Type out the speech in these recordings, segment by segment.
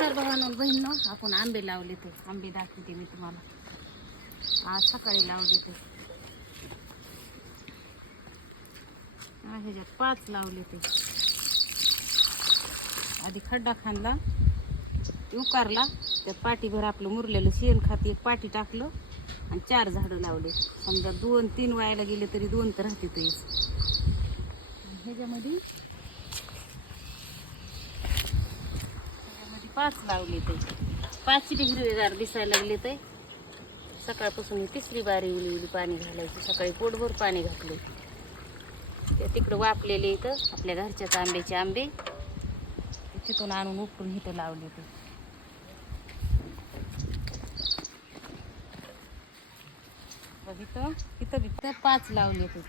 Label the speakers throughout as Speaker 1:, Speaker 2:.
Speaker 1: नमस्कार भावानो बहिणीनो आपण आंबे लावले ते. आंबे दाखवते मी तुम्हाला. आज सकाळी लावले ते. ह्याच्यात पाच लावले ते. आधी खड्डा खांदला ते उकारला. त्या पाठीभर आपलं मुरलेलं शेण खाती एक पाठी टाकलं आणि चार झाडं लावले. समजा दोन तीन वायाला गेले तरी दोन तर राहते ह्याच्यामध्ये पाच लावले ते पाच हिरवेगार दिसायला लागले ते. सकाळपासून ही तिसरी बारी उली उली पाणी घालायची. सकाळी पोटभर पाणी घातले. ते तिकडं वापलेले इथं आपल्या घरच्याच आंब्याचे आंबे. तिथून आणून उपटून इथं लावले ते. तिथं इथं इथं बी पाच लावले ते.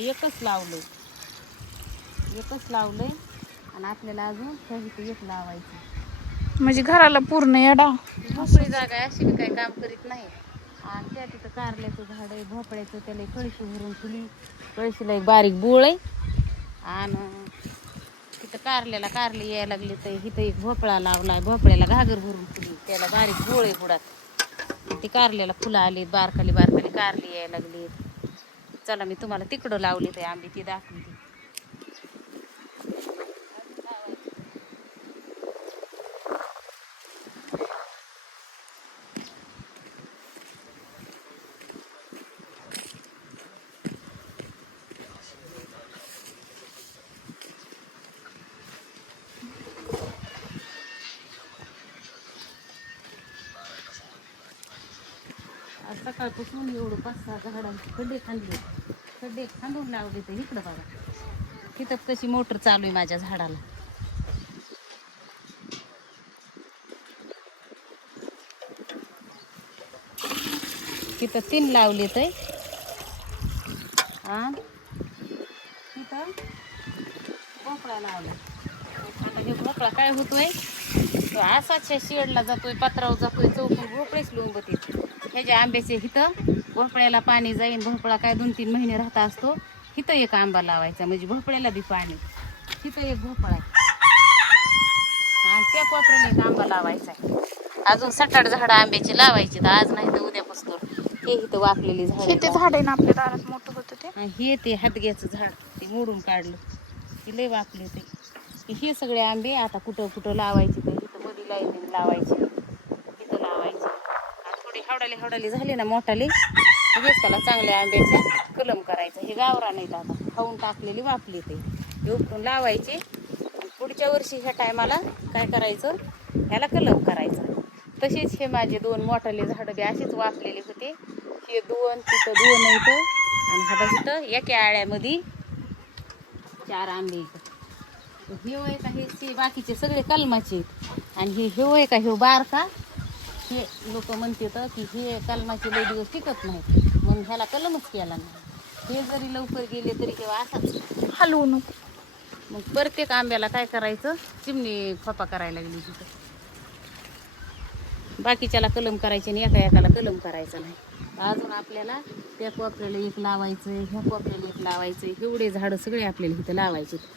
Speaker 1: एकच लावलं एकच लावलंय आणि आपल्याला अजून इथं एक लावायचं.
Speaker 2: म्हणजे घराला पूर्ण येडा.
Speaker 1: मोकळी जागा आहे अशी मी काही काम करीत नाही. आणि त्या तिथं कारल्याचं झाड आहे भोपळ्याचं त्याला एक कळशी भरून फुली कळशीला एक बारीक बोळ आहे. आणि तिथं कारल्याला कारले यायला लागले तर इथं एक भोपळा लावलाय भोपळ्याला घागर भरून फुली त्याला बारीक बोळ आहे बुडात. ते कारल्याला फुलं आलीत बारकाली बारकाली कारली यायला लागली. चला मी तुम्हाला तिकडं लावले ते आंबे ती दाखवते. आज सकाळपासून एवढं पाच सहा झाडांचे खड्डे खांदले. खड्डे खांदून लावले तर इकडं बघा. तिथं कशी मोटर चालू आहे माझ्या झाडाला. तिथं तीन लावले तर तिथं भोपळा लावला. आता हे भोपळा काय होतोय? तो असाच शेडला जातोय पत्रावर जातोय चौकून भोपळेच लोंबतीत. ह्याच्या आंब्याचे इथं भोपळ्याला पाणी जाईन. भोपळा काय दोन तीन महिने राहता असतो. इथं एक आंबा लावायचा. म्हणजे भोपळ्याला बी पाणी. तिथं एक भोपळा. आहे आणि त्या कोपऱ्याला एक आंबा लावायचा आहे. अजून सटाट झाडं आंब्याची लावायची तर आज नाही तर उद्यापासून हे इथं वाकलेली झाड
Speaker 2: ते झाड आहे ना आपल्या दारात मोठं होतं ते?
Speaker 1: आणि हे ते हातग्याचं झाड. ते मोडून काढलं. ते लय वापले ते हे- सगळे आंबे आता कुठं कुठं लावायचे तर इथं मध्ये लाईन लावायचे इथं लावायचे आणि थोडे हावडाले हावडाली झाली ना मोठाली. त्याला चांगल्या आंब्याच्या कलम करायचं. हे गावरा नाही आता. खाऊन टाकलेली वापली ते. हे उपटून लावायचे. पुढच्या वर्षी ह्या टायमाला काय करायचं? ह्याला कलम करायचा. तसेच हे माझे दोन मोठाले झाडं बी असेच वापलेले होते. हे दोन तिथं दोन इथं आणि हा बघ एका आळ्यामध्ये चार आंबे हे वय का हे बाकीचे सगळे कलमाचे आणि हे हे वय का हे बारका? हे लोक म्हणतात की हे कलमाचे लय दिवस टिकत नाहीत म्हणून ह्याला कलमच केला नाही. हे जरी लवकर गेले तरी किंवा असाच.
Speaker 2: हलवू नको.
Speaker 1: मग प्रत्येक आंब्याला काय करायचं? चिमणी खोपा करायला लागली तिथं. बाकीच्याला कलम करायचे आणि एका एकाला कलम करायचा नाही. अजून आपल्याला त्या कोपऱ्याला एक लावायचं ह्या कोपऱ्याला एक लावायचं. एवढे झाडं सगळे आपल्याला इथं लावायचे.